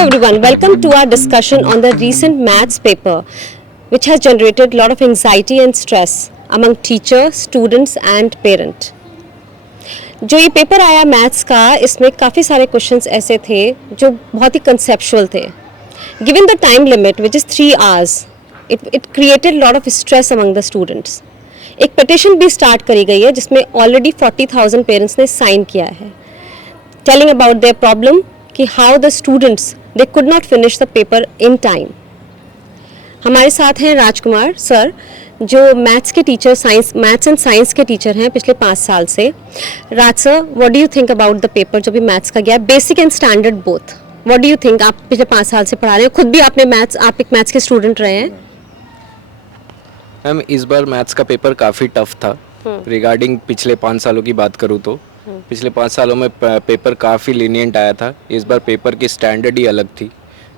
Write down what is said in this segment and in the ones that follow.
Hello everyone, welcome to our discussion on the recent maths paper which has generated a lot of anxiety and stress among teachers, students and parent. जो ये paper आया maths का, इसमें काफ़ी सारे questions ऐसे थे जो बहुत ही कंसेप्चुअल थे. Given the time limit which is 3 hours, it created a lot of stress among the students. एक petition भी स्टार्ट करी गई है जिसमें ऑलरेडी 40,000 पेरेंट्स ने साइन किया है, टेलिंग अबाउट देयर प्रॉब्लम कि how the students they could not finish the paper in time. हमारे साथ हैं राजकुमार सर, जो मैथ्स के टीचर, मैथ्स एंड साइंस के टीचर हैं पिछले 5 साल से. Raj sir, what do you think about the paper जो भी मैथ्स का गया, basic and standard both? What do you think? आप पिछले 5 साल से पढ़ा रहे हैं, खुद भी आप एक मैथ्स के स्टूडेंट रहे हैं. मैम, इस बार मैथ्स का पेपर काफ़ी टफ था. रिगार्डिंग पिछले 5 सालों की बात करूँ तो पिछले 5 सालों में पेपर काफ़ी लीनियंट आया था. इस बार पेपर की स्टैंडर्ड ही अलग थी.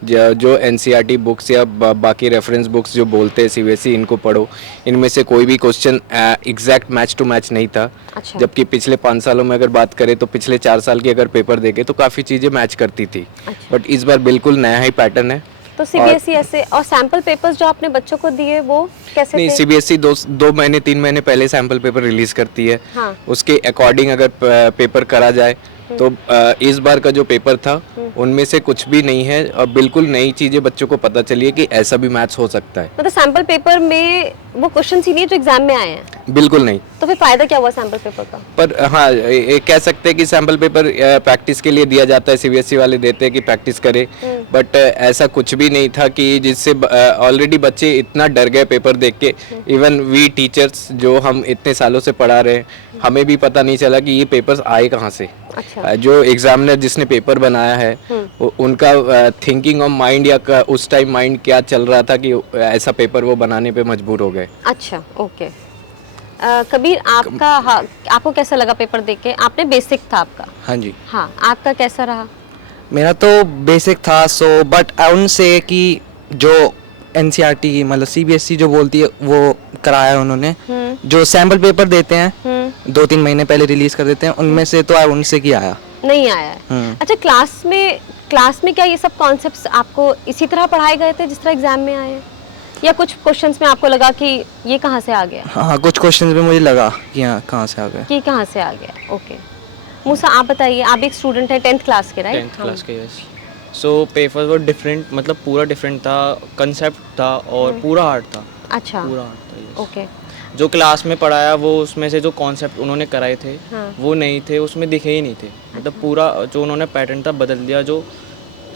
जो एनसीईआरटी बुक्स या बाकी रेफरेंस बुक्स जो बोलते हैं सीबीएसई इनको पढ़ो, इनमें से कोई भी question exact match to match नहीं था. अच्छा. जबकि पिछले 5 सालों में अगर बात करें तो पिछले 4 साल की अगर पेपर देखे तो काफ़ी चीज़ें मैच करती थी. अच्छा. बट इस बार बिल्कुल नया ही पैटर्न है. तो सीबीएसई ऐसे, और सैंपल पेपर्स जो आपने बच्चों को दिए वो कैसे नहीं, थे? सीबीएसई 2 महीने 3 महीने पहले सैंपल पेपर रिलीज करती है. हाँ. उसके अकॉर्डिंग अगर पेपर करा जाए तो इस बार का जो पेपर था उनमें से कुछ भी नहीं है और बिल्कुल नई चीजें बच्चों को पता चली है कि ऐसा भी मैथ्स हो सकता है. मतलब सैंपल पेपर में वो क्वेश्चंस ही नहीं जो एग्जाम में आए हैं? बिल्कुल नहीं. तो फिर फायदा क्या हुआ सैंपल पेपर का? पर हाँ, ये कह सकते हैं कि सैंपल पेपर प्रैक्टिस के लिए दिया जाता है, सीबीएसई वाले देते हैं कि प्रैक्टिस करे. बट ऐसा कुछ भी नहीं था कि जिससे ऑलरेडी बच्चे इतना डर गए पेपर देख के. इवन वी टीचर्स जो हम इतने सालों से पढ़ा रहे हैं, हमें भी पता नहीं चला कि ये पेपर्स आए कहाँ से. अच्छा. जो एग्जामिनर जिसने पेपर बनाया है उनका थिंकिंग ऑफ माइंड या उस टाइम माइंड क्या चल रहा था कि ऐसा पेपर वो बनाने पे मजबूर हो गए. अच्छा, ओके. कबीर, आपको कैसा लगा पेपर देख के? आपने बेसिक था आपका? हाँ जी. हाँ, आपका कैसा रहा? मेरा तो बेसिक था. So but I wouldn't say कि जो एनसीईआरटी मतलब सीबीएसई जो बोलती है वो कराया उन्होंने. जो सैंपल पेपर देते हैं 2-3 महीने पहले रिलीज कर देते हैं, उनमें से तो आई वुडंट से कि आया नहीं आया है. अच्छा, क्लास में क्या ये सब कॉन्सेप्ट्स आपको इसी तरह पढ़ाए गए थे जिस तरह एग्जाम में आए हैं, या कुछ क्वेश्चंस में आपको लगा कि ये कहाँ से आ गया? हाँ, कुछ क्वेश्चंस में मुझे लगा कि यहाँ कहाँ से आ गया. कि कहाँ से आ गया. ओके. मूसा, आप बताइए, आप एक स्टूडेंट हैं 10th क्लास के, राइट? 10th क्लास के, यस. सो पेपर वो डिफरेंट, मतलब पूरा डिफरेंट था, कंसेप्ट था और पूरा हार्ड था. अच्छा, पूरा हार्ड था, यस. ओके. जो क्लास में पढ़ाया वो उसमें से जो कॉन्सेप्ट उन्होंने कराए थे हाँ. वो नहीं थे, उसमें दिखे ही नहीं थे. मतलब पूरा जो उन्होंने पैटर्न था बदल दिया. जो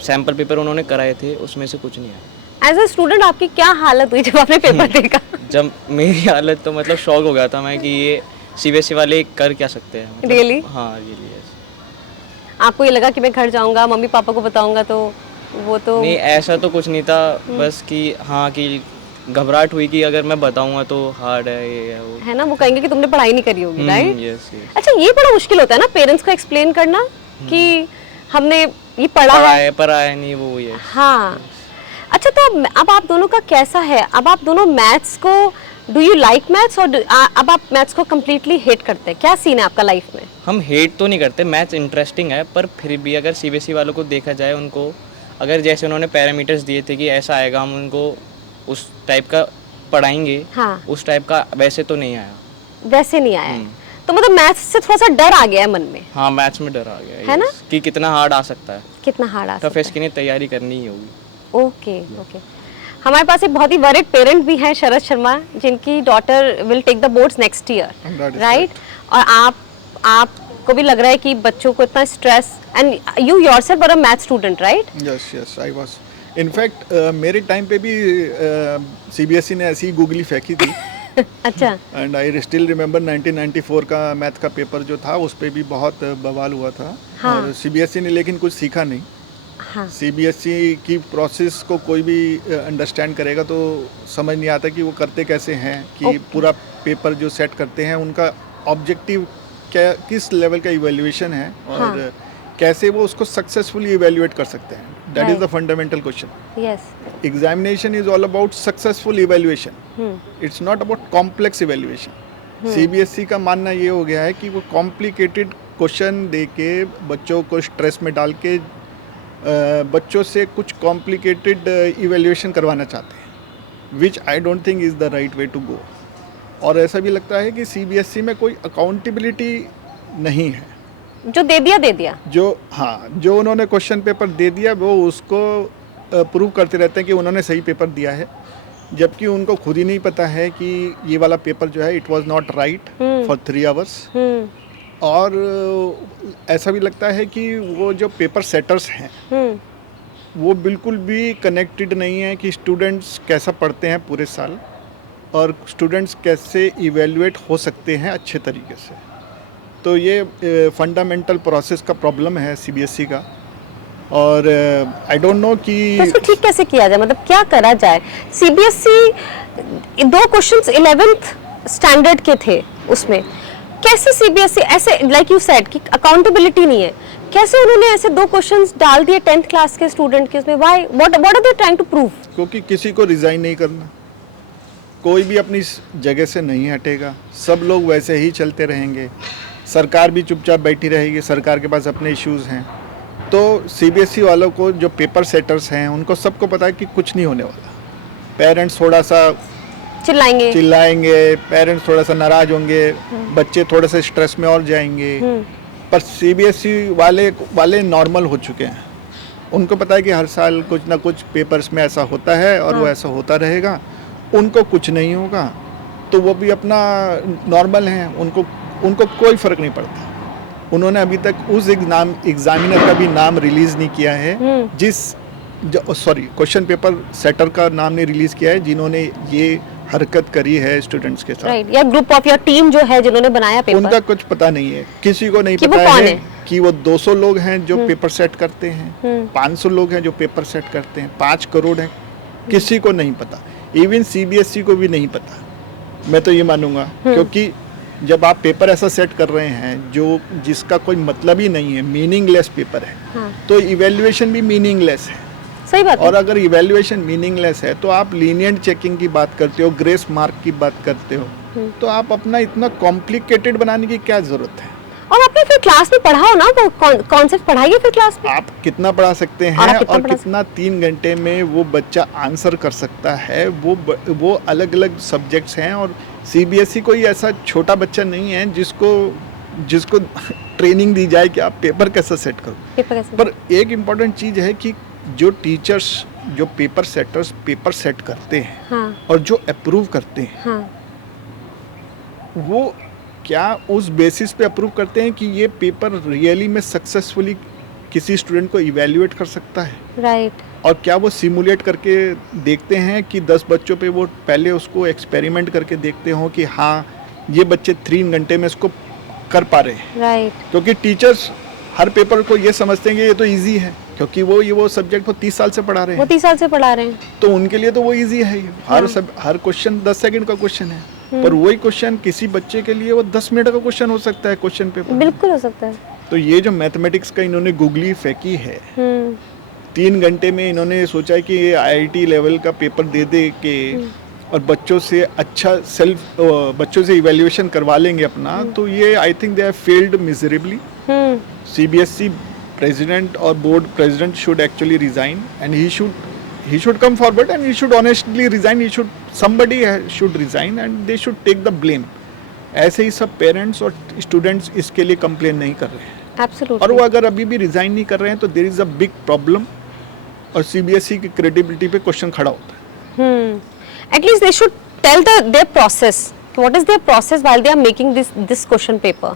सैंपल पेपर उन्होंने कराए थे उसमें से कुछ नहीं आया. एज अ स्टूडेंट आपकी क्या हालत हुई जब आपने पेपर देखा? जब मेरी हालत तो मतलब शॉक हो गया था मैं कि ये सीबीएसई वाले कर क्या सकते हैं. मतलब, Really? हाँ, रियली. यस. आपको ये लगा कि मैं घर जाऊंगा, मम्मी पापा को बताऊंगा, तो वो तो नहीं, ऐसा तो कुछ नहीं था. बस कि हाँ, कि घबराहट हुई कि अगर मैं बताऊंगा तो हार्ड है, ये है वो है ना, वो कहेंगे कि तुमने पढ़ाई नहीं करी होगी, राइट? Yes, yes. अच्छा, ये बड़ा मुश्किल होता है ना पेरेंट्स को एक्सप्लेन करना कि हमने ये पढ़ा है पर आया नहीं वो. ये हाँ. अच्छा, तो अब आप दोनों का कैसा है? अब आप दोनों मैथ्स को, डू यू लाइक मैथ्स, और अब आप मैथ्स को कम्प्लीटली हेट करते हैं? क्या सीन है आपका लाइफ में? हम हेट तो नहीं करते, मैथ्स इंटरेस्टिंग है, पर फिर भी अगर सीबीएसई वालों को देखा जाए, उनको अगर जैसे उन्होंने पैरामीटर्स दिए थे कि ऐसा आएगा, हम उनको उस टाइप का पढ़ाएंगे. हाँ. उस टाइप का वैसे तो नहीं आया. वैसे नहीं आया है. तो मतलब मैथ्स से थोड़ा सा डर आ गया है मन में? हाँ, मैथ्स में डर आ गया है ना, कि कितना हार्ड आ सकता है, कितना हार्ड आ सकता है. तो इसके लिए तैयारी करनी ही होगी. Okay, okay. हमारे पास एक बहुत ही वरिड पेरेंट भी हैं, शरद शर्मा, जिनकी daughter will take the boards next year, right? और आपको भी लग रहा है कि बच्चों को इतना stress, and you yourself were a math student, right? Yes, yes, I was. In fact मेरे टाइम पे भी सीबीएसई ने ऐसी गूगली फेंकी थी. अच्छा. एंड आई स्टिल रिमेंबर 1994 का मैथ का पेपर जो था उस पे भी बहुत बवाल हुआ था. हाँ. और सीबीएसई ने लेकिन कुछ सीखा नहीं. हाँ. सीबीएसई की प्रोसेस को कोई भी अंडरस्टैंड करेगा तो समझ नहीं आता कि वो करते कैसे हैं, कि पूरा पेपर जो सेट करते हैं उनका ऑब्जेक्टिव क्या, किस लेवल का इवैल्यूएशन है, और हाँ. कैसे वो उसको सक्सेसफुली इवैल्यूएट कर सकते हैं. That is the fundamental question. Yes. Examination is all about successful evaluation. It's not about complex evaluation. CBSE का मानना ये हो गया है कि वो कॉम्प्लिकेटेड क्वेश्चन दे के बच्चों को स्ट्रेस में डाल के बच्चों से कुछ कॉम्प्लिकेटेड इवेल्यूएशन करवाना चाहते हैं, which I don't think is the right way to go. और ऐसा भी लगता है कि सीबीएसई में कोई अकाउंटेबिलिटी नहीं है। जो दे दिया जो उन्होंने क्वेश्चन पेपर दे दिया वो उसको प्रूव करते रहते हैं कि उन्होंने सही पेपर दिया है, जबकि उनको खुद ही नहीं पता है कि ये वाला पेपर जो है it was not right for 3 hours. और ऐसा भी लगता है कि वो जो पेपर सेटर्स हैं वो बिल्कुल भी कनेक्टेड नहीं है कि स्टूडेंट्स कैसा पढ़ते हैं पूरे साल और स्टूडेंट्स कैसे इवेल्युएट हो सकते हैं अच्छे तरीके से। तो ये फंडामेंटल प्रोसेस का प्रॉब्लम है सीबीएसई का। और आई डोंट नो कि तो इसको ठीक कैसे किया जाए, मतलब क्या करा जाए। सीबीएसई 2 क्वेश्चंस 11th स्टैंडर्ड के थे, उसमें कैसे सीबीएसई ऐसे लाइक यू सेड कि अकाउंटेबिलिटी नहीं है, कैसे उन्होंने ऐसे 2 क्वेश्चंस डाल दिए 10th क्लास के स्टूडेंट के उसमें। Why, what are they trying to prove? क्योंकि किसी को रिजाइन नहीं करना, कोई भी अपनी जगह से नहीं हटेगा, सब लोग वैसे ही चलते रहेंगे, सरकार भी चुपचाप बैठी रहेगी, सरकार के पास अपने इश्यूज़ हैं। तो सीबीएसई वालों को, जो पेपर सेटर्स हैं, उनको सबको पता है कि कुछ नहीं होने वाला। पेरेंट्स थोड़ा सा चिल्लाएंगे, पेरेंट्स थोड़ा सा नाराज होंगे, बच्चे थोड़े से स्ट्रेस में और जाएंगे। पर सीबीएसई वाले नॉर्मल हो चुके हैं, उनको पता है कि हर साल कुछ ना कुछ पेपर्स में ऐसा होता है और वो ऐसा होता रहेगा, उनको कुछ नहीं होगा, तो वो भी अपना नॉर्मल हैं, उनको कोई फ़र्क नहीं पड़ता। उन्होंने अभी तक उस एग्जामिनर का भी नाम रिलीज़ नहीं किया है क्वेश्चन पेपर सेटर का नाम नहीं रिलीज़ किया है जिन्होंने ये हरकत करी है स्टूडेंट्स के साथ। राइट, या ग्रुप ऑफ योर टीम जो है जिन्होंने बनाया पेपर, उनका कुछ पता नहीं है, किसी को नहीं पता है कि वो 200 लोग हैं जो पेपर सेट करते हैं, 500 लोग हैं जो पेपर सेट करते हैं, 5 करोड़ हैं, किसी को नहीं पता। इवन सीबीएसई को भी नहीं पता, मैं तो ये मानूंगा। क्योंकि जब आप पेपर ऐसा सेट कर रहे हैं जिसका कोई मतलब ही नहीं है, मीनिंगलेस पेपर है, तो इवैल्यूएशन भी मीनिंगलेस है। सही बात है। और अगर इवैल्यूएशन मीनिंगलेस है तो आप लीनियंट चेकिंग की बात करते हो, ग्रेस मार्क की बात करते हो, तो आप अपना इतना कॉम्प्लिकेटेड बनाने की क्या जरूरत है। और आपने फिर क्लास में पढ़ाओ ना, वो कॉन्सेप्ट पढ़ाइए फिर क्लास में। आप कितना पढ़ा सकते हैं और कितना 3 घंटे में वो बच्चा आंसर कर सकता है, वो अलग अलग सब्जेक्ट्स हैं। और सीबीएसई कोई ऐसा छोटा बच्चा नहीं है जिसको ट्रेनिंग दी जाए कि आप पेपर कैसा सेट करो। पर एक इम्पॉर्टेंट चीज़ है कि जो टीचर्स, जो पेपर सेटर्स पेपर सेट करते हैं और जो अप्रूव करते हैं, वो क्या उस बेसिस पे अप्रूव करते हैं कि ये पेपर रियली में सक्सेसफुली किसी स्टूडेंट को इवैल्यूएट कर सकता है। राइट। और क्या वो सिमुलेट करके देखते हैं कि 10 बच्चों पे वो पहले उसको एक्सपेरिमेंट करके देखते हो कि हाँ ये बच्चे 3 घंटे में इसको कर पा रहे हैं। राइट। क्योंकि टीचर्स हर पेपर को ये समझते हैं कि ये तो इजी है, क्योंकि वो सब्जेक्ट वो 30 साल से पढ़ा रहे हैं। वो 30 साल से पढ़ा रहे हैं, तो उनके लिए तो वो इजी है। हर क्वेश्चन 10 सेकंड का क्वेश्चन है, पर वही क्वेश्चन किसी बच्चे के लिए वो 10 मिनट का क्वेश्चन हो सकता है क्वेश्चन पेपर। बिल्कुल हो सकता है। तो ये जो मैथमेटिक्स का इन्होंने गूगली फेंकी है, 3 घंटे में इन्होंने सोचा है कि ये IIT लेवल का पेपर दे के और बच्चों से अच्छा बच्चों से इवैल्यूएशन करवा लेंगे अपना, तो ये I think they have failed miserably. CBSE president or board president should actually resign, and he should come forward and he should honestly resign. Somebody should resign and they should take the blame. ऐसे ही सब parents और students इसके लिए complain नहीं कर रहे हैं। Absolutely. और वो अगर अभी भी रिजाइन नहीं कर रहे हैं तो there is a big problem, और CBSE की क्रेडिबिलिटी पे क्वेश्चन खड़ा होता है। At least they should tell their process. What is their process while they are making this question paper?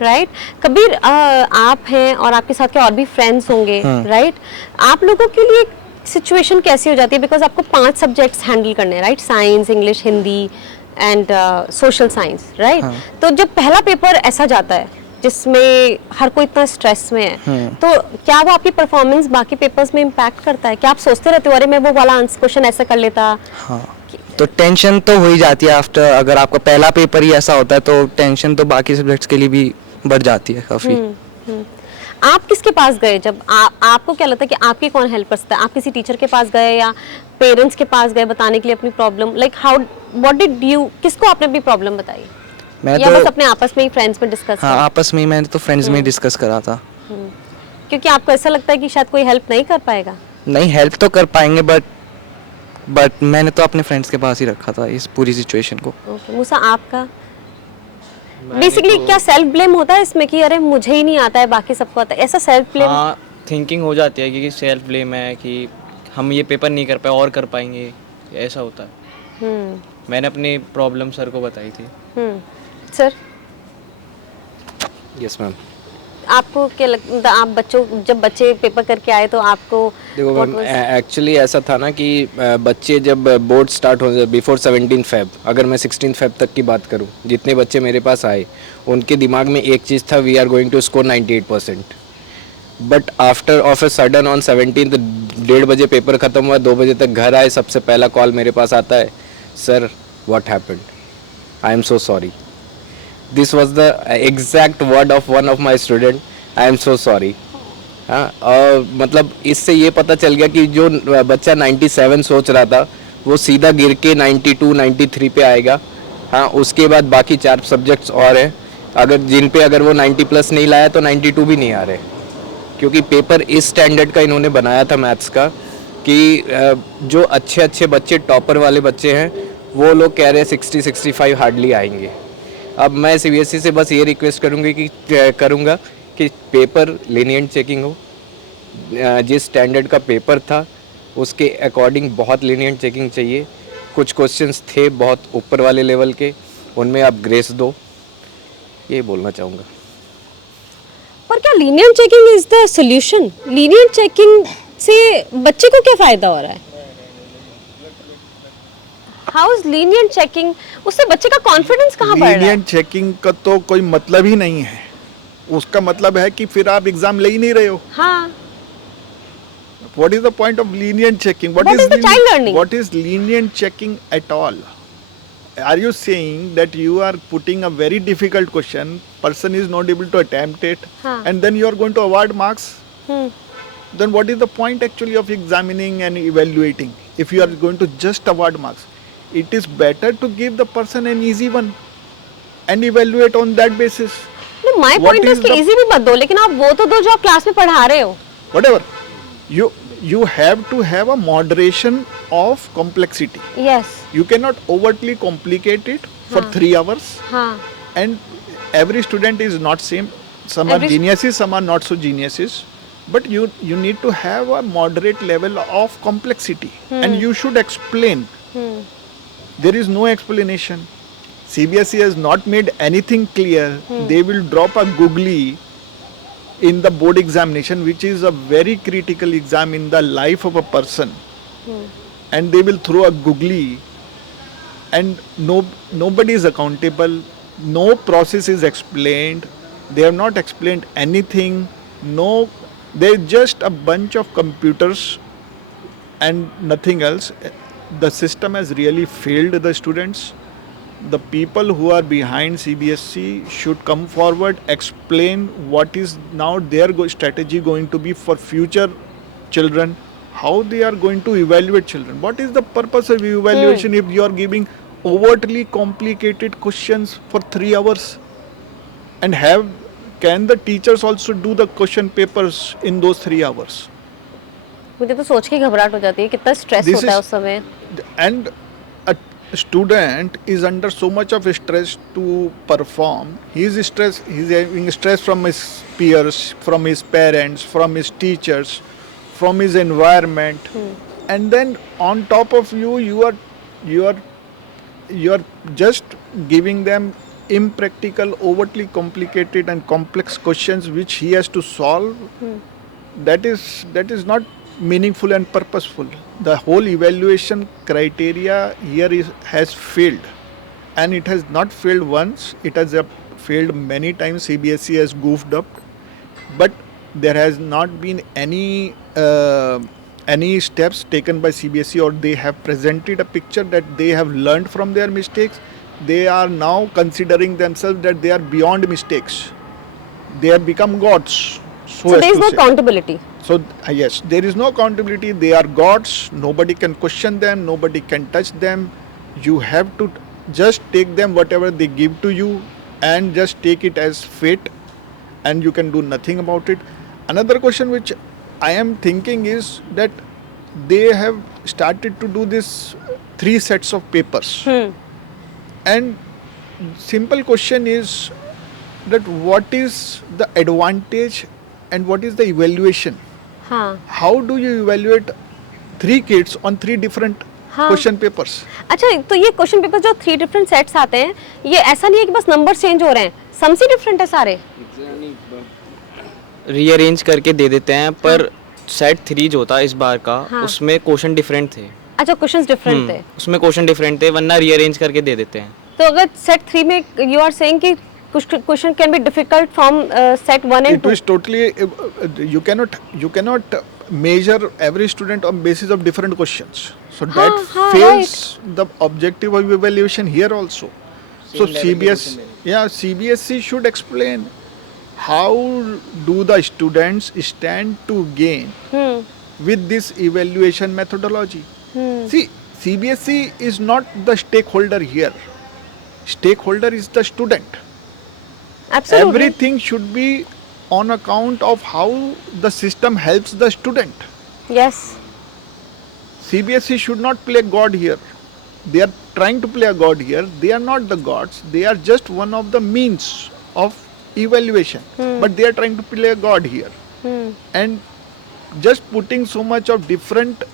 Right. Kabir, आप हैं और आपके साथ के और भी फ्रेंड्स होंगे, राइट? आप लोगों के लिए सिचुएशन कैसी हो जाती है, बिकॉज आपको 5 सब्जेक्ट्स हैंडल करने हैं, right? Science, English, Hindi and social science, right? तो जब पहला पेपर ऐसा जाता है जिसमें हर कोई इतना स्ट्रेस में है, तो क्या वो आपकी परफॉर्मेंस बाकी पेपर्स में इम्पैक्ट करता है? क्या आप सोचते रहते हो अरे मैं वो वाला क्वेश्चन ऐसा कर लेता? तो टेंशन तो हो ही जाती है आफ्टर, अगर आपका पहला पेपर ही ऐसा होता है तो टेंशन तो बाकी सब्जेक्ट्स के लिए भी बढ़ जाती है काफ़ी। आप किसके पास गए जब आपको क्या लगता है कि आपकी कौन हेल्प कर सकता है? आप किसी टीचर के पास गए या पेरेंट्स के पास गए बताने के लिए अपनी problem? Like how, what did you, किसको आपने अपनी प्रॉब्लम बताई? मैं या तो बस अपने आपस में ही फ्रेंड्स में डिस्कस? हाँ, आपस में ही, मैंने तो फ्रेंड्स में ही डिस्कस करा था। क्योंकि आपको ऐसा लगता है कि शायद कोई हेल्प नहीं कर पाएगा? नहीं, हेल्प तो कर पाएंगे बट मैंने तो अपने फ्रेंड्स के पास ही रखा था इस पूरी सिचुएशन को। ओके मूसा, आपका बेसिकली क्या सेल्फ ब्लेम होता है इसमें कि अरे मुझे ही नहीं आता है बाकी सबको आता है, ऐसा सेल्फ ब्लेम? हाँ, थिंकिंग हो जाती है कि सेल्फ ब्लेम है कि हम ये पेपर नहीं कर पाए और कर पाएंगे, ऐसा होता है। मैंने अपनी प्रॉब्लम सर को बताई थी। Sir yes ma'am. आपको क्या लगता, आप जब बच्चे पेपर करके आए तो आपको देखो what मैम, was- एक्चुअली ऐसा था ना कि बच्चे जब बोर्ड स्टार्ट हो बिफोर 17 फेब, अगर मैं 16 फेब तक की बात करूं, जितने बच्चे मेरे पास आए उनके दिमाग में एक चीज़ था, we are going to score 98%। But after of a sudden on 17 1:30 बजे पेपर ख़त्म हुआ, 2 बजे तक घर आए, सबसे पहला कॉल मेरे पास आता है, sir what happened, I am so sorry. This was the exact word of one of my student, I am so sorry. हाँ, और मतलब इससे ये पता चल गया कि जो बच्चा 97 सोच रहा था वो सीधा गिर के 92 93 पे आएगा। हाँ, उसके बाद बाकी 4 सब्जेक्ट्स और हैं, अगर वो 90 प्लस नहीं लाया तो 92 भी नहीं आ रहे, क्योंकि पेपर इस स्टैंडर्ड का इन्होंने बनाया था मैथ्स का कि जो अच्छे अच्छे बच्चे टॉपर वाले बच्चे हैं वो लोग कह रहे हैं 60 65 हार्डली आएंगे। अब मैं सीबीएसई से बस ये रिक्वेस्ट करूँगा कि पेपर लीनियंट चेकिंग हो, जिस स्टैंडर्ड का पेपर था उसके अकॉर्डिंग बहुत लीनियंट चेकिंग चाहिए। कुछ क्वेश्चंस थे बहुत ऊपर वाले लेवल के, उनमें आप ग्रेस दो, ये बोलना चाहूँगा। पर क्या lenient checking is the solution? Lenient checking से बच्चे को क्या फायदा हो रहा है? हाउ इज लीनियंट चेकिंग, उससे बच्चे का कॉन्फिडेंस कहाँ बढ़ रहा है? लीनियंट चेकिंग का तो कोई मतलब ही नहीं है, उसका मतलब है कि फिर आप एग्जाम ले ही नहीं रहे हो। हाँ, What is the point of lenient checking? What is the child learning? What is lenient checking at all? Are you saying that you are putting a very difficult question, person is not able to attempt it, हाँ. and then you are going to award marks? Then what is the point actually of examining and evaluating if you are going to just award marks? It is better to give the person an easy one and evaluate on that basis. no, my What point is is कि the- easy भी मत दो, लेकिन आप वो तो दो जो आप क्लास में पढ़ा रहे हो। Whatever. You have to have a moderation of complexity. Yes. You cannot overtly complicate it for 3 hours, हाँ, and every student is not same. Some are Every- geniuses, some are not so geniuses, but you need to have a moderate level of complexity, and you should explain. There is no explanation. CBSE has not made anything clear. They will drop a googly in the board examination, which is a very critical exam in the life of a person, and they will throw a googly, and nobody is accountable, no process is explained, they have not explained anything, no, they're just a bunch of computers and nothing else. The system has really failed the students. The people who are behind CBSE should come forward, explain what is now their strategy going to be for future children, how they are going to evaluate children. What is the purpose of evaluation if you are giving overtly complicated questions for 3 hours? And can the teachers also do the question papers in those 3 hours? मुझे तो सोच के घबराहट हो जाती है, कितना stress This होता है is- उस समय। And a student is under so much of stress to perform. He's having stress from his peers, from his parents, from his teachers, from his environment, and then on top of you are just giving them impractical, overtly complicated and complex questions which he has to solve. That is not meaningful and purposeful. The whole evaluation criteria here has failed, and it has not failed once, it has failed many times. CBSE has goofed up, but there has not been any steps taken by CBSE, or they have presented a picture that they have learned from their mistakes. They are now considering themselves that they are beyond mistakes. They have become gods. So as there is to no say. accountability. So yes, there is no accountability. They are gods. Nobody can question them. Nobody can touch them. You have to just take them whatever they give to you, and just take it as fate, and you can do nothing about it. Another question which I am thinking is that they have started to do this 3 sets of papers. And simple question is that what is the advantage and what is the evaluation? हाँ How do you evaluate 3 kids on 3 different हाँ। question papers? अच्छा, तो ये question paper जो 3 different sets आते हैं, ये ऐसा नहीं है कि बस नंबर चेंज हो रहे हैं, सम से डिफरेंट है सारे। रीअरेंज करके दे देते हैं, पर सेट 3 जो था इस बार का, हाँ। उसमें क्वेश्चन डिफरेंट थे। अच्छा, क्वेश्चंस डिफरेंट थे। उसमें क्वेश्चन डिफरेंट थे, वरना रीअरेंज करके दे देते हैं। तो अगर सेट 3 में यू आर सेइंग कि कुछ question can be difficult from set 1 and It 2। is totally you cannot measure every student on basis of different questions. So that हाँ, fails the objective of evaluation here also. So CBSE should explain how do the students stand to gain with this evaluation methodology. See, CBSE is not the stakeholder here. Stakeholder is the student. Absolutely. Everything should be on account of how the system helps the student. Yes. CBSE should not play God here. They are trying to play a God here. They are not the gods. They are just one of the means of evaluation. But they are trying to play a God here. And just putting so much of different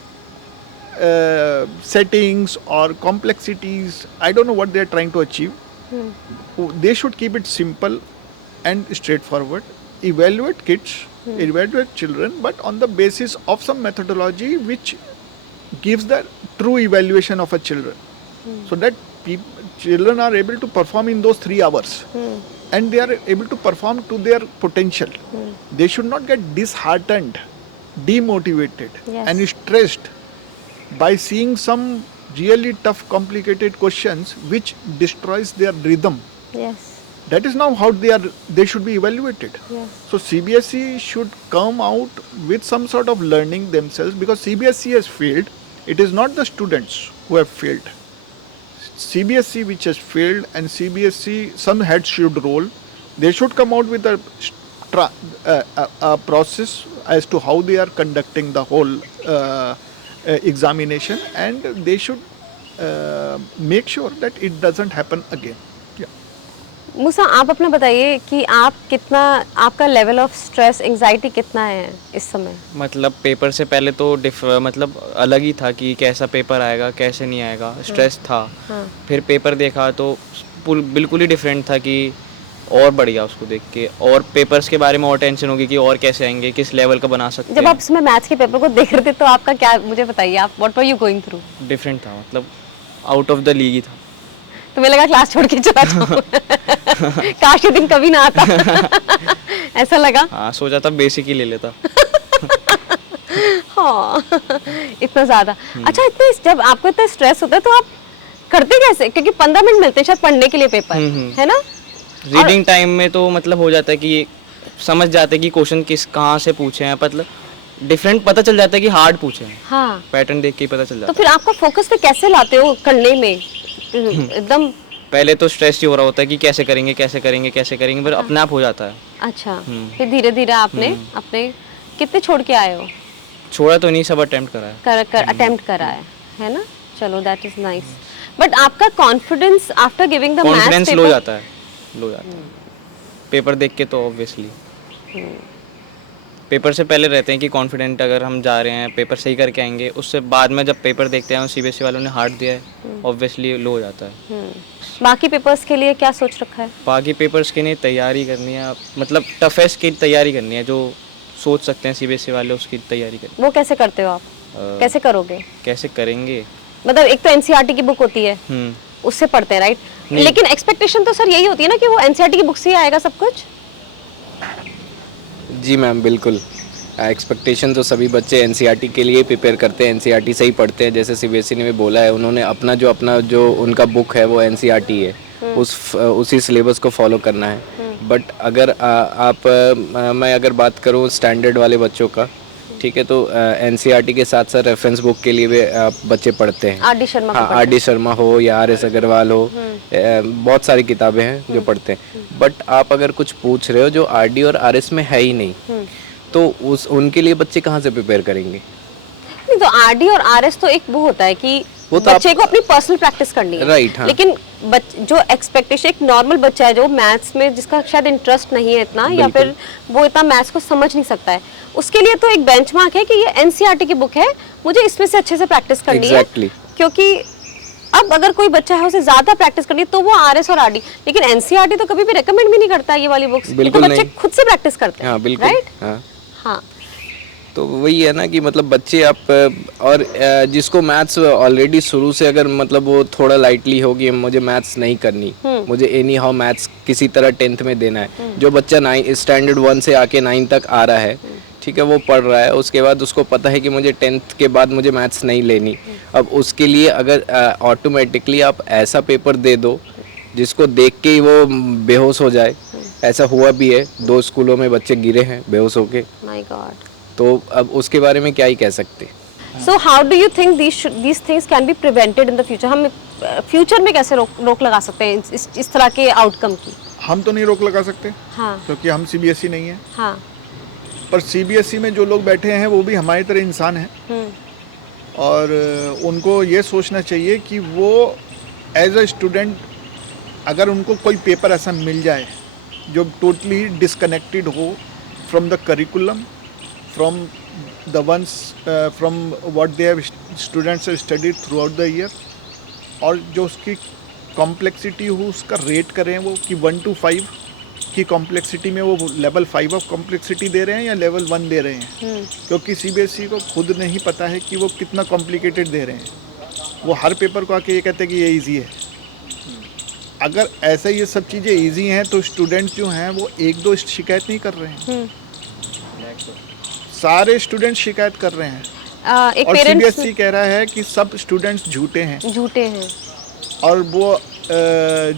settings or complexities, I don't know what they are trying to achieve. They should keep it simple and straightforward. Evaluate kids, evaluate children, but on the basis of some methodology which gives the true evaluation of a children, so that children are able to perform in those 3 hours, and they are able to perform to their potential. They should not get disheartened, demotivated, Yes. and stressed by seeing some really tough, complicated questions which destroys their rhythm. Yes. That is now how they should be evaluated. Yes. So CBSE should come out with some sort of learning themselves, because CBSE has failed. It is not the students who have failed. CBSE which has failed, and CBSE, some heads should roll. They should come out with a process as to how they are conducting the whole examination, and they should make sure that it doesn't happen again. मूसा, आप अपना बताइए कि आप कितना, आपका level of stress, anxiety कितना है इस समय? मतलब पेपर से पहले तो मतलब अलग ही था कि कैसा पेपर आएगा कैसे नहीं आएगा, स्ट्रेस था। फिर पेपर देखा तो बिल्कुल ही डिफरेंट था, कि और बढ़िया उसको देख के, और पेपर्स के बारे में और टेंशन होगी कि और कैसे आएंगे, किस लेवल का बना सकते हैं। जब आप इसमें मैथ्स के पेपर को देख रहे थे तो आपका क्या, मुझे बताइए, आप what were you going through? Different था, मतलब आउट ऑफ द लीग ही था। तो मुझे लगा क्लास छोड़ के चला जाऊं। काश ये दिन कभी ना आता। ऐसा लगा? हाँ, सोचा था बेसिक ही ले लेता। हाँ, इतना ज्यादा। अच्छा, इतने जब आपको इतना स्ट्रेस होता है तो आप करते कैसे? क्योंकि 15 मिनट मिलते हैं शायद पढ़ने के लिए पेपर, है ना? रीडिंग टाइम में तो मतलब हो जाता है कि समझ जाते हैं कि क्वेश्चन कहाँ से पूछे हैं, मतलब डिफरेंट पता चल जाता है कि हार्ड पूछे हैं। हाँ। पैटर्न देख के ही पता चल जाता तो है। फिर आपका फोकस पे कैसे लाते हो करने में? एकदम पहले तो स्ट्रेस ही हो रहा होता है कि कैसे करेंगे कैसे करेंगे कैसे करेंगे, फिर अपने आप हो जाता है। अच्छा, फिर धीरे धीरे आपने अपने कितने छोड़ के आए हो? छोड़ा तो नहीं, सब अटेम्प्ट करा है। कर अटेम्प्ट करा है ना? चलो, दैट इज नाइस। बट आपका confidence after giving the maths confidence paper low जाता है, लो जाता है पेपर देख के तो ऑब्वियसली। पेपर से पहले रहते हैं कि कॉन्फिडेंट अगर हम जा रहे हैं पेपर सही करके आएंगे, उससे बाद में जब पेपर देखते हैं सीबीएसई वालों ने हार्ड दिया है, ऑब्वियसली लो हो जाता है। बाकी पेपर्स के लिए क्या सोच रखा है? बाकी पेपर्स के लिए तैयारी करनी है, मतलब टफेस्ट की तैयारी करनी है, जो सोच सकते हैं सीबीएसई वाले उसकी तैयारी करनी। वो कैसे करते हो आप? कैसे करोगे? कैसे करेंगे? मतलब एक तो एनसीईआरटी की बुक होती है, उससे पढ़ते हैं, राइट? लेकिन एक्सपेक्टेशन तो सर यही होती है ना कि वो एनसीईआरटी की बुक से ही आएगा सब कुछ। जी मैम, बिल्कुल। एक्सपेक्टेशन तो सभी बच्चे एनसीईआरटी के लिए प्रिपेयर करते हैं, एनसीईआरटी से ही पढ़ते हैं। जैसे सीबीएसई ने भी बोला है, उन्होंने अपना जो उनका बुक है वो एनसीईआरटी है, उसी सिलेबस को फॉलो करना है। बट अगर मैं अगर बात करूँ स्टैंडर्ड वाले बच्चों का, ठीक है, तो एनसीईआरटी के साथ साथ रेफरेंस बुक के लिए भी बच्चे पढ़ते हैं। आर डी शर्मा, हाँ, आर डी शर्मा हो या आर एस अग्रवाल हो, बहुत सारी किताबें हैं जो पढ़ते हैं। बट आप अगर कुछ पूछ रहे हो जो आर डी और आर एस में है ही नहीं, तो उस उनके लिए बच्चे कहाँ से प्रिपेयर करेंगे? नहीं तो आरडी और आरएस तो एक वो होता है कि वो तो बच्चे को अपनी पर्सनल प्रैक्टिस करनी है, राइट, हाँ। लेकिन जो एक्सपेक्टेशन एक नॉर्मल बच्चा है जो मैथ्स में जिसका शायद इंटरेस्ट नहीं है इतना, या फिर वो इतना मैथ्स को समझ नहीं सकता है, उसके लिए तो एक बेंचमार्क है कि ये एनसीईआरटी की बुक है, मुझे इसमें से अच्छे से प्रैक्टिस करनी Exactly. है। क्योंकि अब अगर कोई बच्चा है उसे ज्यादा प्रैक्टिस करनी है तो वो आरएस और आरडी, लेकिन एनसीईआरटी तो कभी भी रेकमेंड भी नहीं करता ये वाली बुक्स, बिल्कुल तो बच्चे नहीं। खुद से प्रैक्टिस करते हैं। हाँ बिल्कुल, राइट, हाँ। हाँ। तो वही है ना कि मतलब बच्चे आप और जिसको मैथ्स ऑलरेडी शुरू से अगर मतलब वो थोड़ा लाइटली हो कि मुझे मैथ्स नहीं करनी, मुझे एनी हाउ मैथ्स किसी तरह 10th में देना है, जो बच्चा स्टैंडर्ड 1 से आके 9 तक आ रहा है, ठीक है, वो पढ़ रहा है, उसके बाद उसको पता है कि मुझे 10th के बाद मुझे मैथ्स नहीं लेनी, अब उसके लिए अगर ऑटोमेटिकली आप ऐसा पेपर दे दो जिसको देख के ही वो बेहोश हो जाए, ऐसा हुआ भी है, 2 स्कूलों में बच्चे गिरे हैं बेहोश होके, माय गॉड। तो अब उसके बारे में क्या ही कह सकते। So how do you think these things can be prevented in the future? हम फ्यूचर में कैसे रोक लगा सकते हैं इस तरह के आउटकम की? हम तो नहीं रोक लगा सकते, हाँ क्योंकि हम सीबीएसई नहीं है, हाँ। पर सीबीएसई में जो लोग बैठे हैं वो भी हमारी तरह इंसान हैं, और उनको ये सोचना चाहिए कि वो एज अ स्टूडेंट अगर उनको कोई पेपर ऐसा मिल जाए जो टोटली डिसकनेक्टेड हो from the curriculum, from the ones from what they have students have studied through out the year, और जो उसकी कॉम्प्लेक्सिटी हो उसका रेट करें वो कि 1 to 5 की कॉम्प्लेक्सिटी में वो लेवल 5 ऑफ कॉम्प्लेक्सिटी दे रहे हैं या लेवल 1 दे रहे हैं, क्योंकि सीबीएसई को खुद नहीं पता है कि वो कितना कॉम्प्लिकेटेड दे रहे हैं। वो हर पेपर को आके ये कहते हैं कि ये इजी है। अगर ऐसा ये सब चीज़ें इजी हैं तो स्टूडेंट्स जो हैं वो 1-2 शिकायत नहीं कर रहे हैं, सारे स्टूडेंट्स शिकायत कर रहे हैं, एक और पेरेंट्स सीबीएसई कह रहा है कि सब स्टूडेंट्स झूठे हैं और वो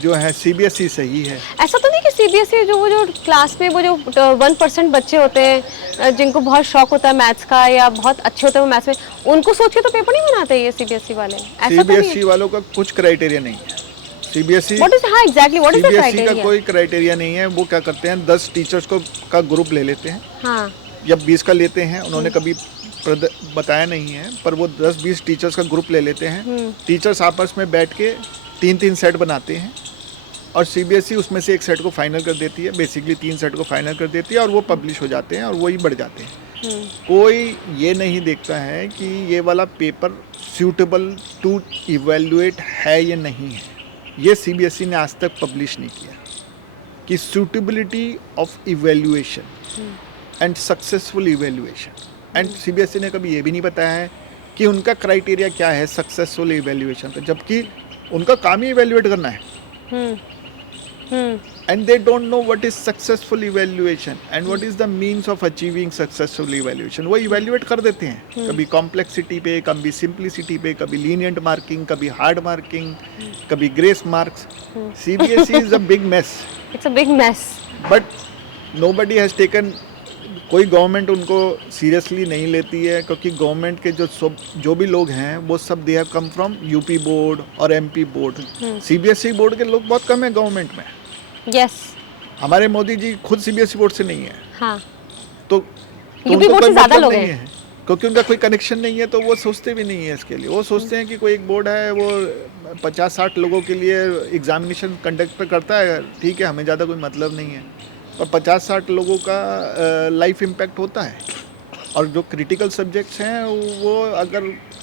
जो है सीबीएसई सही है। ऐसा तो नहीं कि सीबीएसई वो जो क्लास में वो जो 1% बच्चे होते हैं जिनको बहुत शौक होता है मैथ्स का या बहुत अच्छे होते हैं वो मैथ्स में, उनको सोच के तो पेपर नहीं बनाते ये सीबीएसई वाले? ऐसा तो नहीं सीबीएसई वालों का कुछ क्राइटेरिया नहीं है। सीबीएसई व्हाट इज, हाँ exactly what is the CBSE का क्राइटेरिया? कोई क्राइटेरिया नहीं है। वो क्या करते हैं 10 टीचर्स को का ग्रुप ले लेते हैं, हाँ या 20 का लेते हैं, उन्होंने कभी बताया नहीं है, पर वो 10-20 टीचर्स का ग्रुप ले लेते हैं। टीचर्स आपस में बैठ के 3-3 सेट बनाते हैं और सीबीएसई उसमें से एक सेट को फाइनल कर देती है, बेसिकली 3 सेट को फाइनल कर देती है और वो पब्लिश हो जाते हैं और वही बढ़ जाते हैं। कोई ये नहीं देखता है कि ये वाला पेपर सूटेबल टू इवेल्युएट है या नहीं है। ये सीबीएसई ने आज तक पब्लिश नहीं किया कि suitability of evaluation and successful evaluation, and CBSE ने कभी ये भी नहीं बताया है कि उनका क्राइटेरिया क्या है सक्सेसफुल इवेल्युएशन का, जबकि उनका काम ही इवेल्युएट करना है। And they don't know what is successful evaluation and what is the means of achieving successful evaluation. वो इवेल्युएट कर देते हैं, कभी कॉम्प्लेक्सिटी पे, कभी सिंप्लिसिटी पे, कभी लीनियंट मार्किंग, कभी हार्ड मार्किंग, कभी grace marks. CBSE is a big mess, it's a big mess, but nobody has taken, कोई गवर्नमेंट उनको सीरियसली नहीं लेती है, क्योंकि गवर्नमेंट के जो भी लोग हैं वो सब they have come from UP board और एमपी बोर्ड। सीबीएसई बोर्ड के लोग बहुत कम है गवर्नमेंट में। यस, हमारे मोदी जी खुद सीबीएसई बोर्ड से नहीं है, हाँ तो यूपी उनको बोर्ड कोई से ज्यादा मतलब लोग नहीं हैं। है, क्योंकि उनका कोई कनेक्शन नहीं है, तो वो सोचते भी नहीं है इसके लिए। वो सोचते हैं कि कोई एक बोर्ड है वो 50-60 लोगों के लिए एग्जामिनेशन कंडक्ट करता है, ठीक है, हमें ज़्यादा कोई मतलब नहीं है, और 50-60 लोगों का लाइफ इम्पैक्ट होता है। और जो क्रिटिकल सब्जेक्ट्स हैं वो अगर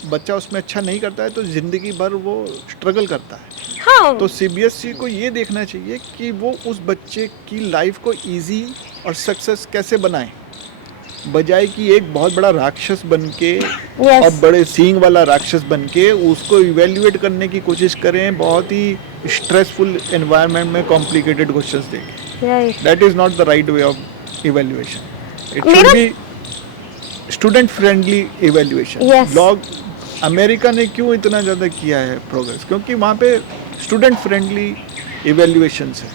बच्चा उसमें अच्छा नहीं करता है तो ज़िंदगी भर वो स्ट्रगल करता है। हाँ तो सीबीएसई को ये देखना चाहिए कि वो उस बच्चे की लाइफ को इजी और सक्सेस कैसे बनाए, बजाय कि एक बहुत बड़ा राक्षस बन के और बड़े सींग वाला राक्षस बन के उसको इवेल्युएट करने की कोशिश करें, बहुत ही स्ट्रेसफुल एनवायरनमेंट में कॉम्प्लिकेटेड क्वेश्चंस देके। That is not the right way of evaluation. It should be student friendly evaluation. Yes. लोग अमेरिका ने क्यों इतना ज़्यादा किया है प्रोग्रेस, क्योंकि वहाँ पे स्टूडेंट फ्रेंडली इवेल्युएशंस है।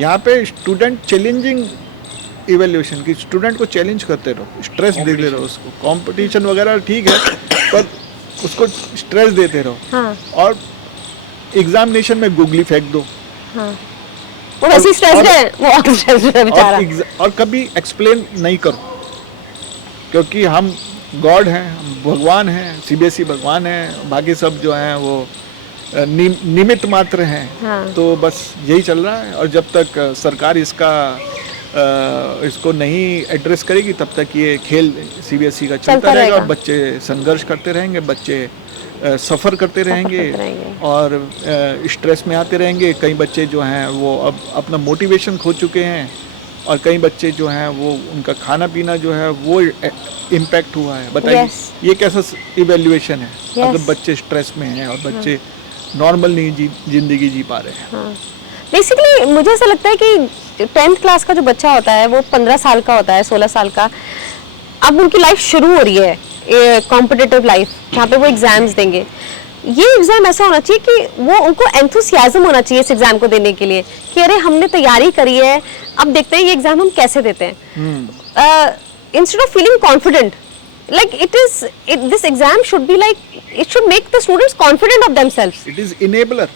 यहाँ पे स्टूडेंट चैलेंजिंग इवेल्युएशन की, स्टूडेंट को चैलेंज करते रहो, स्ट्रेस देते रहो उसको। कंपटीशन वगैरह ठीक है, पर उसको स्ट्रेस देते रहो। हाँ। और एग्जामिनेशन में गूगली फेंक दो। हाँ। वो वैसे स्ट्रेस्ड है, वो और स्ट्रेस्ड है बेचारा। और कभी एक्सप्लेन नहीं करो, क्योंकि हम गॉड हैं, हम भगवान हैं, सीबीएसई भगवान हैं, बाकी सब जो हैं वो निमित्त मात्र हैं। हाँ। तो बस यही चल रहा है, और जब तक सरकार इसको नहीं एड्रेस करेगी तब तक ये खेल सीबीएसई का चलता रहेगा, और बच्चे संघर्ष करते रहेंगे, बच्चे सफ़र करते रहेंगे और स्ट्रेस में आते रहेंगे। कई बच्चे जो हैं वो अब अपना मोटिवेशन खो चुके हैं, और कई बच्चे जो हैं वो उनका खाना पीना जो है वो इम्पैक्ट हुआ है। बताइए ये कैसा इवेल्युएशन है अगर बच्चे स्ट्रेस में हैं और बच्चे नॉर्मल नहीं जिंदगी जी पा रहे हैं। बेसिकली मुझे ऐसा लगता है कि 10th क्लास का जो बच्चा होता है वो 15 साल का होता है, 16 साल का। अब उनकी लाइफ शुरू हो रही है, कॉम्पिटिटिव लाइफ, जहाँ पे वो एग्जाम्स देंगे। ये एग्जाम ऐसा होना चाहिए कि वो उनको एंथुसियाज्म होना चाहिए इस एग्जाम को देने के लिए, कि अरे हमने तैयारी करी है, अब देखते हैं ये एग्जाम हम कैसे देते हैं। Instead of feeling confident, like this exam should be like, it should make the students confident of themselves. It is enabler.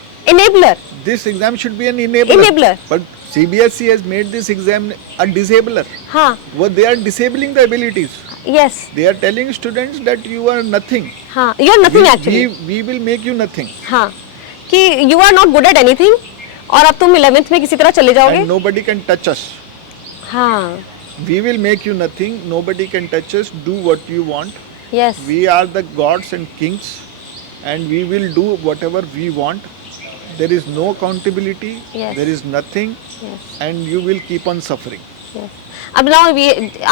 This exam should be an enabler. But CBSE has made this exam a disabler. हाँ. What they are disabling the abilities. Yes. They are telling students that you are nothing. हाँ. You are nothing actually. We will make you nothing. हाँ. कि you are not good at anything, और अब तुम 11th में किसी तरह चले जाओगे. And nobody can touch us. हाँ. We will make you nothing. Nobody can touch us. Do what you want. Yes. We are the gods and kings, and we will do whatever we want. There is no accountability. Yes. There is nothing. Yes. And you will keep on suffering. Yes. अब ना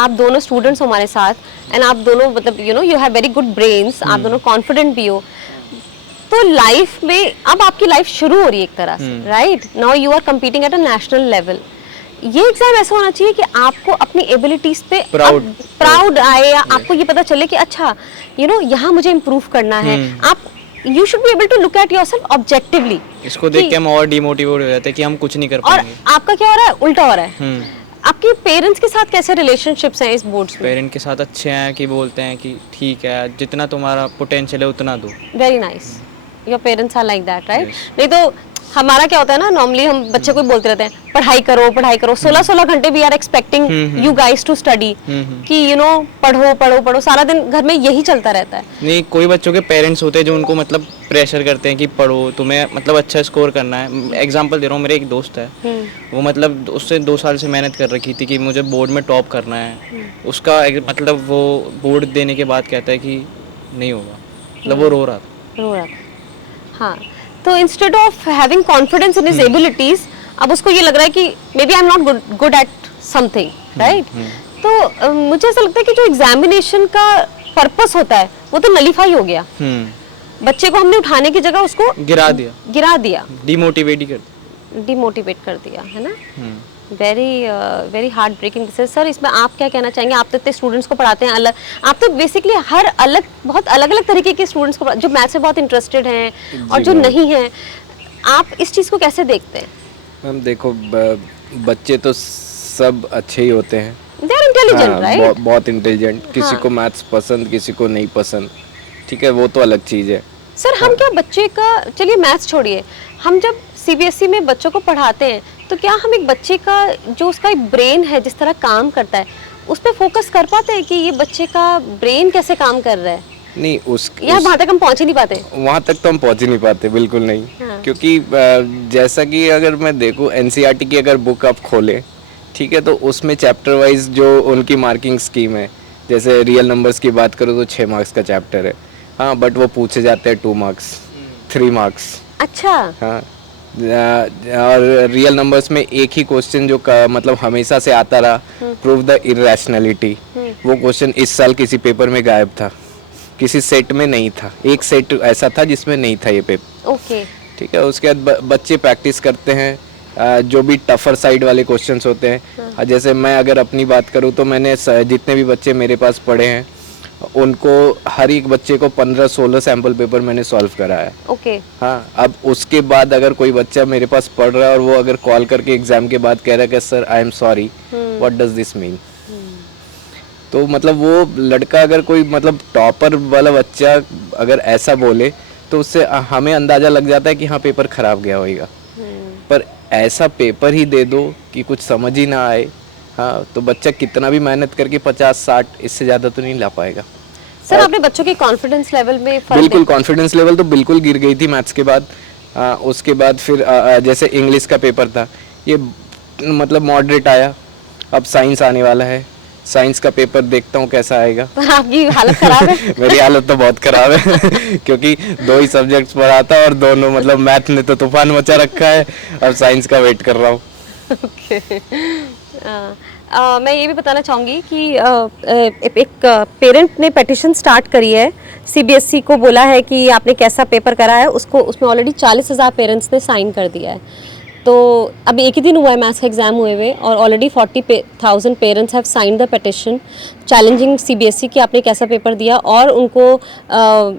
आप दोनों students हो हमारे साथ, and आप दोनों मतलब you have very good brains, आप दोनों कॉन्फिडेंट भी हो, तो लाइफ में अब आपकी लाइफ शुरू हो रही है एक तरह से, right? Now you are competing at a national level. ये एग्जाम ऐसा होना चाहिए कि आपको अपनी एबिलिटीज पे प्राउड आए, या आपको ये पता चले कि अच्छा यहाँ मुझे इम्प्रूव करना है। आप you should be able to look at yourself objectively. इसको देख के हम और डिमोटिवेट हो जाते हैं कि हम कुछ नहीं कर पाएंगे। और आपका क्या हो रहा है, उल्टा हो रहा है। आपके पेरेंट्स के साथ कैसे रिलेशनशिप्स हैं इस बोर्ड्स में? पेरेंट के साथ अच्छे हैं कि बोलते हैं कि ठीक है, जितना तुम्हारा पोटेंशियल है उतना दो। Very nice, your parents are like that, right? नहीं तो हमारा क्या होता है ना, नॉर्मली हम बच्चे को बोलते रहते हैं पढ़ाई करो पढ़ाई करो, 16 घंटे we are expecting you guys to study, कि पढ़ो पढ़ो पढ़ो, सारा दिन घर में यही चलता रहता है। नहीं, कोई बच्चों के पेरेंट्स होते हैं जो उनको मतलब प्रेशर करते हैं कि पढ़ो, तुम्हें मतलब अच्छा स्कोर करना है। एग्जांपल दे रहा हूँ, मेरे एक दोस्त है, वो मतलब उससे 2 साल से मेहनत कर रखी थी कि मुझे बोर्ड में टॉप करना है। उसका मतलब वो बोर्ड देने के बाद कहता है कि नहीं होगा, मतलब वो रो रहा था। हाँ, तो instead of having confidence in his abilities, अब उसको ये लग रहा है कि maybe I am not good at something, right? तो मुझे ऐसा लगता है कि जो एग्जामिनेशन का पर्पस होता है वो तो नलीफाई हो गया। बच्चे को हमने उठाने की जगह उसको गिरा दिया, डिमोटिवेट कर दिया, है ना? Very heart breaking. सर, इसमें आप क्या कहना चाहेंगे? आप तो इतने स्टूडेंट्स को पढ़ाते हैं, अलग आप तो बेसिकली हर बहुत अलग अलग तरीके के स्टूडेंट्स को, जो मैथ्स में बहुत इंटरेस्टेड हैं और जो नहीं हैं, आप इस चीज़ को कैसे देखते हैं? मैम देखो, बच्चे तो सब अच्छे ही होते हैं, दे आर इंटेलिजेंट, राइट? बहुत इंटेलिजेंट। किसी को मैथ्स पसंद, किसी को नहीं पसंद, ठीक है, वो तो अलग चीज़ है। सर, हम क्या बच्चे का, चलिए मैथ्स छोड़िए, हम जब सीबीएसई में बच्चों को पढ़ाते हैं तो क्या हम एक बच्चे का जो उसका एक ब्रेन है, जिस तरह काम करता है, उस पर फोकस कर पाते हैं कि ये बच्चे का ब्रेन कैसे काम कर रहा है? नहीं, वहाँ तक हम पहुँच ही नहीं पाते। वहाँ तक तो हम पहुँच ही नहीं पाते, बिल्कुल नहीं। हाँ। क्योंकि जैसा कि अगर मैं देखूँ एनसीईआरटी की अगर बुक आप खोलें, ठीक है, तो उसमें चैप्टर वाइज जो उनकी मार्किंग स्कीम है, जैसे रियल नंबर्स की बात करूँ तो 6 मार्क्स का चैप्टर है, हाँ, बट वो पूछे जाते हैं 2 मार्क्स, 3 मार्क्स। अच्छा। हाँ, और रियल नंबर्स में एक ही क्वेश्चन जो मतलब हमेशा से आता रहा, प्रूव द इरैशनैलिटी, वो क्वेश्चन इस साल किसी पेपर में गायब था, किसी सेट में नहीं था। एक सेट ऐसा था जिसमें नहीं था ये पेपर। ओके, ठीक है। उसके बाद बच्चे प्रैक्टिस करते हैं, जो भी टफर साइड वाले क्वेश्चंस होते हैं। जैसे मैं अगर अपनी बात करूँ तो मैंने जितने भी बच्चे मेरे पास पढ़े हैं, उनको हर एक बच्चे को 15-16 सैम्पल पेपर मैंने सॉल्व कराया। ओके। हाँ, अब उसके बाद अगर कोई बच्चा मेरे पास पढ़ रहा है और वो अगर कॉल करके एग्जाम के बाद कह रहा है कि sir I am sorry, what does this mean, तो मतलब वो लड़का अगर कोई मतलब टॉपर वाला बच्चा अगर ऐसा बोले तो उससे हमें अंदाज़ा लग जाता है कि हाँ पेपर ख़राब गया होगा। पर ऐसा पेपर ही दे दो कि कुछ समझ ही ना आए, हाँ, तो बच्चा कितना भी मेहनत करके 50-60 इससे ज़्यादा तो नहीं ला पाएगा। सर आपने बच्चों के कॉन्फिडेंस लेवल में फर्क बिल्कुल कॉन्फिडेंस लेवल तो बिल्कुल गिर गई थी मैथ्स के बाद। उसके बाद फिर जैसे इंग्लिश का पेपर था, ये मतलब मॉडरेट आया। अब साइंस आने वाला है, साइंस का पेपर देखता हूँ कैसा आएगा। आपकी हालत खराब है। मेरी हालत तो बहुत खराब है क्योंकि 2 ही सब्जेक्ट्स पढ़ाता और दोनों मतलब मैथ ने तो तूफान मचा रखा है, अब साइंस का वेट कर रहा हूँ। मैं ये भी बताना चाहूँगी कि एक पेरेंट ने पेटिशन स्टार्ट करी है, सीबीएसई को बोला है कि आपने कैसा पेपर करा है, उसको उसमें ऑलरेडी 40,000 पेरेंट्स ने साइन कर दिया है। तो अभी एक ही दिन हुआ है मैथ्स का एग्ज़ाम हुए हुए और already 40,000 parents have sign the petition challenging CBSE कि आपने कैसा पेपर दिया, और उनको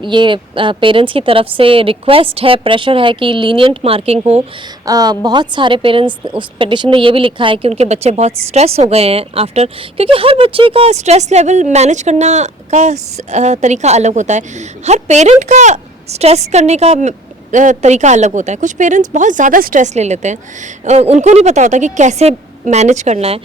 ये पेरेंट्स की तरफ से रिक्वेस्ट है, प्रेशर है कि लीनियंट मार्किंग हो। बहुत सारे पेरेंट्स उस पेटिशन में ये भी लिखा है कि उनके बच्चे बहुत स्ट्रेस हो गए हैं आफ्टर, क्योंकि हर बच्चे का स्ट्रेस लेवल मैनेज करना का तरीका अलग होता है, हर पेरेंट का स्ट्रेस करने का तरीका अलग होता है। कुछ पेरेंट्स बहुत ज़्यादा स्ट्रेस ले लेते हैं, उनको नहीं पता होता कि कैसे मैनेज करना है।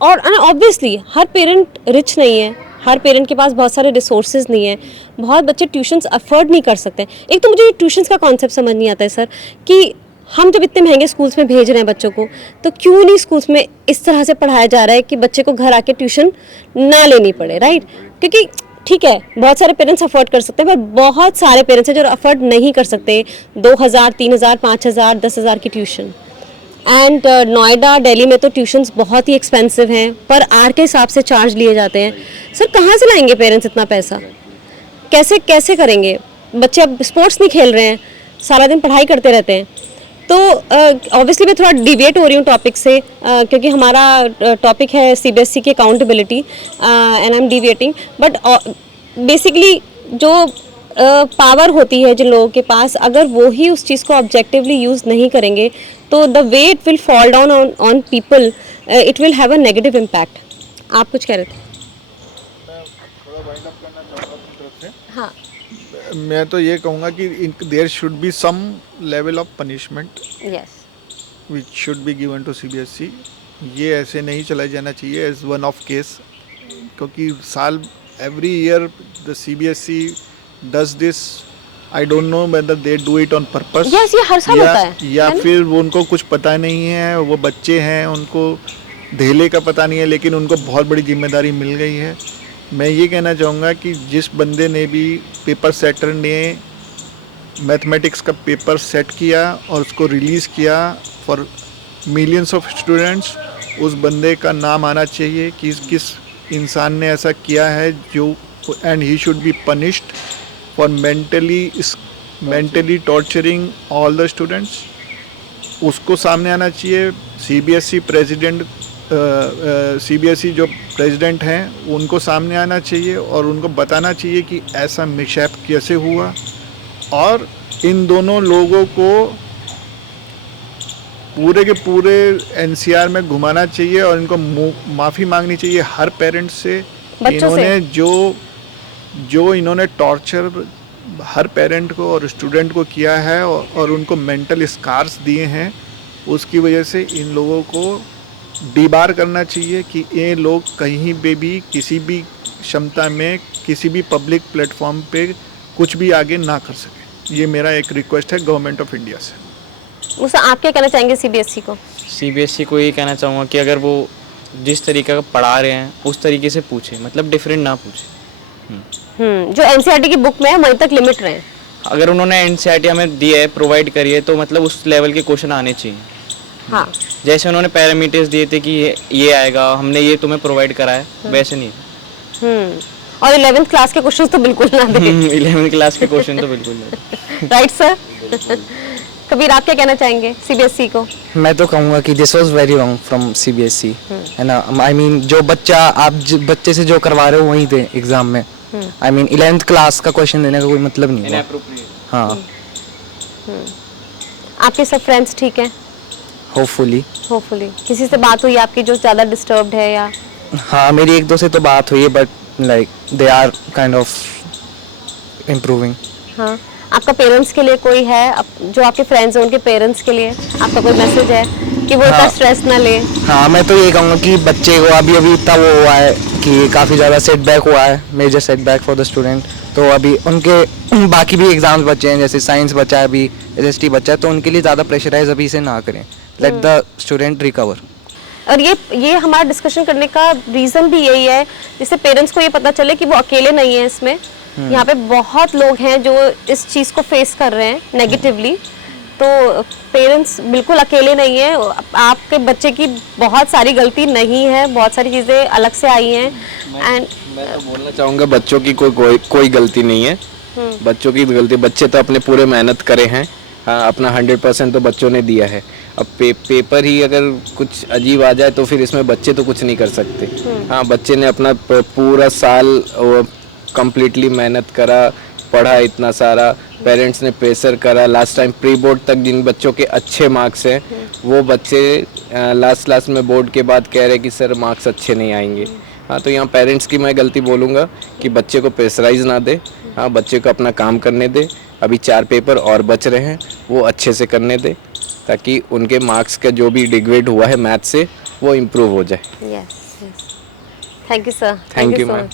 और ऑब्वियसली हर पेरेंट रिच नहीं है, हर पेरेंट के पास बहुत सारे रिसोर्सेज नहीं है, बहुत बच्चे ट्यूशन्स अफोर्ड नहीं कर सकते। एक तो मुझे ट्यूशन्स का कॉन्सेप्ट समझ नहीं आता है सर, कि हम जब इतने महंगे स्कूल्स में भेज रहे हैं बच्चों को, तो क्यों नहीं स्कूल्स में इस तरह से पढ़ाया जा रहा है कि बच्चे को घर आके ट्यूशन ना लेनी पड़े, राइट? क्योंकि ठीक है, बहुत सारे पेरेंट्स अफोर्ड कर सकते हैं, पर बहुत सारे पेरेंट्स हैं जो अफोर्ड नहीं कर सकते 2,000, 3,000, 5,000, 10,000 की ट्यूशन। एंड नोएडा, दिल्ली में तो ट्यूशन्स बहुत ही एक्सपेंसिव हैं, पर आर के हिसाब से चार्ज लिए जाते हैं। सर कहाँ से लाएंगे पेरेंट्स इतना पैसा? कैसे कैसे करेंगे? बच्चे अब स्पोर्ट्स नहीं खेल रहे हैं, सारा दिन पढ़ाई करते रहते हैं। तो ऑब्वियसली मैं थोड़ा डिविएट हो रही हूँ टॉपिक से, क्योंकि हमारा टॉपिक है सीबीएसई की accountability, and I am deviating. But basically जो पावर होती है जिन लोगों के पास, अगर वो ही उस चीज़ को ऑब्जेक्टिवली यूज़ नहीं करेंगे, तो the way it will fall down on people, it will have a negative impact. आप कुछ कह रहे थे? हाँ, मैं तो ये कहूँगा कि there should be some level of punishment yes, which should be given to CBSE. ये ऐसे नहीं चला जाना चाहिए एज वन ऑफ केस, क्योंकि साल every year the CBSE does this. I don't know whether they do it on purpose, yes, ये हर साल होता है, या है ना? फिर वो उनको कुछ पता नहीं है, वो बच्चे हैं, उनको धेले का पता नहीं है, लेकिन उनको बहुत बड़ी जिम्मेदारी मिल गई है। मैं ये कहना चाहूँगा कि जिस बंदे ने भी पेपर सेटर ने मैथमेटिक्स का पेपर सेट किया और उसको रिलीज़ किया फॉर मिलियंस ऑफ स्टूडेंट्स, उस बंदे का नाम आना चाहिए कि किस इंसान ने ऐसा किया है जो, and he should be punished for mentally torturing all the students. उसको सामने आना चाहिए। सीबीएसई प्रेसिडेंट, सीबीएसई जो प्रेसिडेंट हैं उनको सामने आना चाहिए और उनको बताना चाहिए कि ऐसा मिसहैप कैसे हुआ, और इन दोनों लोगों को पूरे के पूरे एनसीआर में घुमाना चाहिए और इनको माफ़ी मांगनी चाहिए हर पेरेंट्स से। इन्होंने जो इन्होंने टॉर्चर हर पेरेंट को और स्टूडेंट को किया है और उनको मेंटल स्कार्स दिए हैं, उसकी वजह से इन लोगों को डीबार करना चाहिए कि ये लोग कहीं पे भी किसी भी क्षमता में किसी भी पब्लिक प्लेटफॉर्म पे कुछ भी आगे ना कर सके। ये मेरा एक रिक्वेस्ट है गवर्नमेंट ऑफ इंडिया से। उसे आप क्या कहना चाहेंगे सीबीएसई को? सीबीएसई को ये कहना चाहूँगा कि अगर वो जिस तरीके का पढ़ा रहे हैं उस तरीके से पूछे, मतलब डिफरेंट ना पूछे। जो एनसीईआरटी की बुक में है वहीं तक लिमिट रहे। अगर उन्होंने एनसीईआरटी हमें दी है, प्रोवाइड करी है, तो मतलब उस लेवल के क्वेश्चन आने चाहिए। हाँ, जैसे उन्होंने पैरामीटर्स दिए थे कि ये आएगा, हमने ये तुम्हें प्रोवाइड करा है, वैसे नहीं। और 11th क्लास के क्वेश्चंस तो बिल्कुल ना दे। 11th क्लास के क्वेश्चन तो बिल्कुल नहीं। Right sir? कबीर आप क्या कहना चाहेंगे सीबीएसई को? मैं तो कहूँगा कि this was very wrong from CBSE, है ना। आई मीन जो बच्चा आप बच्चे से जो करवा रहे हो वहीं दे एग्जाम में। आई मीन 11th क्लास का क्वेश्चन देने का कोई मतलब नहीं है। हाँ, आपके सब फ्रेंड्स ठीक हैं? होपफुली। किसी से बात हुई आपकी जो ज़्यादा डिस्टर्ब्ड है या? हाँ, मेरी एक दो से तो बात हुई है, but like they are kind of improving. हाँ, आपका पेरेंट्स के लिए कोई है जो आपके फ्रेंड्स हैं उनके पेरेंट्स के लिए आपका कोई मैसेज है? कि वो इतना हाँ। स्ट्रेस ना ले? हाँ, मैं तो ये कहूँगा कि बच्चे को अभी अभी इतना वो हुआ है कि काफ़ी ज़्यादा सेटबैक हुआ है, major setback for the student. तो अभी उनके बाकी भी एग्ज़ाम्स बचे हैं, जैसे साइंस बचा है, अभी एसएसटी बचा है, तो उनके लिए ज़्यादा प्रेशराइज अभी से ना करें। Let the student recover. और ये हमारा डिस्कशन करने का रीज़न भी यही है, जिससे पेरेंट्स को ये पता चले कि वो अकेले नहीं है इसमें। यहाँ पे बहुत लोग हैं जो इस चीज़ को फेस कर रहे हैं नेगेटिवली। तो पेरेंट्स बिल्कुल अकेले नहीं है, आपके बच्चे की बहुत सारी गलती नहीं है, बहुत सारी चीज़ें अलग से आई हैं। एंड मैं तो बोलना चाहूँगा बच्चों की कोई गलती नहीं है। बच्चों की गलती, बच्चे तो अपने पूरे मेहनत करे हैं। हाँ, अपना 100% तो बच्चों ने दिया है। अब पेपर ही अगर कुछ अजीब आ जाए तो फिर इसमें बच्चे तो कुछ नहीं कर सकते। हाँ, बच्चे ने अपना पूरा साल कंप्लीटली मेहनत करा, पढ़ा इतना सारा, पेरेंट्स ने प्रेशर करा। लास्ट टाइम प्री बोर्ड तक जिन बच्चों के अच्छे मार्क्स हैं वो बच्चे लास्ट में बोर्ड के बाद कह रहे कि सर मार्क्स अच्छे नहीं आएंगे। हाँ, तो यहाँ पेरेंट्स की मैं गलती बोलूँगा कि बच्चे को प्रेशराइज ना दे। हाँ, बच्चे को अपना काम करने दे। अभी 4 पेपर और बच रहे हैं, वो अच्छे से करने दे ताकि उनके मार्क्स का जो भी डिग्रेड हुआ है मैथ से वो इम्प्रूव हो जाए। Yes, thank you sir. Thank you ma'am.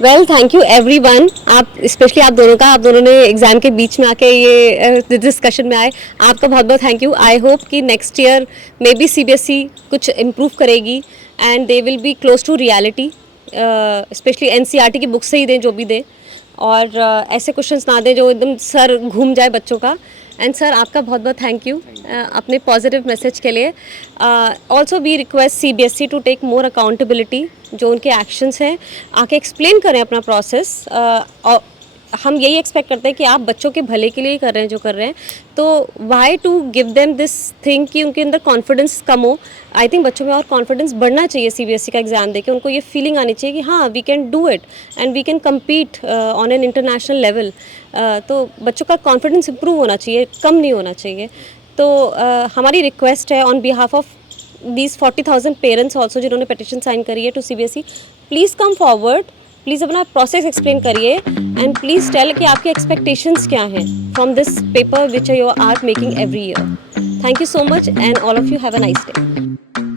Well, thank you everyone. आप स्पेशली आप दोनों ने एग्जाम के बीच में आके ये डिस्कशन में आए, आपका बहुत बहुत थैंक यू। आई होप कि next year maybe CBSE कुछ इम्प्रूव करेगी and they will be close to reality. Specially NCERT की बुक से ही दें जो भी दें, और ऐसे क्वेश्चंस ना दें जो एकदम सर घूम जाए बच्चों का। एंड सर आपका बहुत बहुत थैंक यू अपने पॉजिटिव मैसेज के लिए। Also we request CBSE to take more accountability, जो उनके एक्शंस हैं आके एक्सप्लेन करें अपना प्रोसेस। और हम यही एक्सपेक्ट करते हैं कि आप बच्चों के भले के लिए ही कर रहे हैं जो कर रहे हैं, तो why to give them this thing कि उनके अंदर कॉन्फिडेंस कम हो। आई थिंक बच्चों में और कॉन्फिडेंस बढ़ना चाहिए सीबीएसई का एग्ज़ाम देके। उनको ये फीलिंग आनी चाहिए कि हाँ we can do it and we can compete on an international level. तो बच्चों का कॉन्फिडेंस इम्प्रूव होना चाहिए, कम नहीं होना चाहिए। तो हमारी रिक्वेस्ट है on behalf of these 40,000 parents also जिन्होंने पिटिशन साइन करी है to CBSE, please come forward, please अपना प्रोसेस एक्सप्लेन करिए एंड प्लीज़ टेल कि आपके एक्सपेक्टेशंस क्या हैं from this paper which you are making every year. Thank you so much and all of you have a nice day.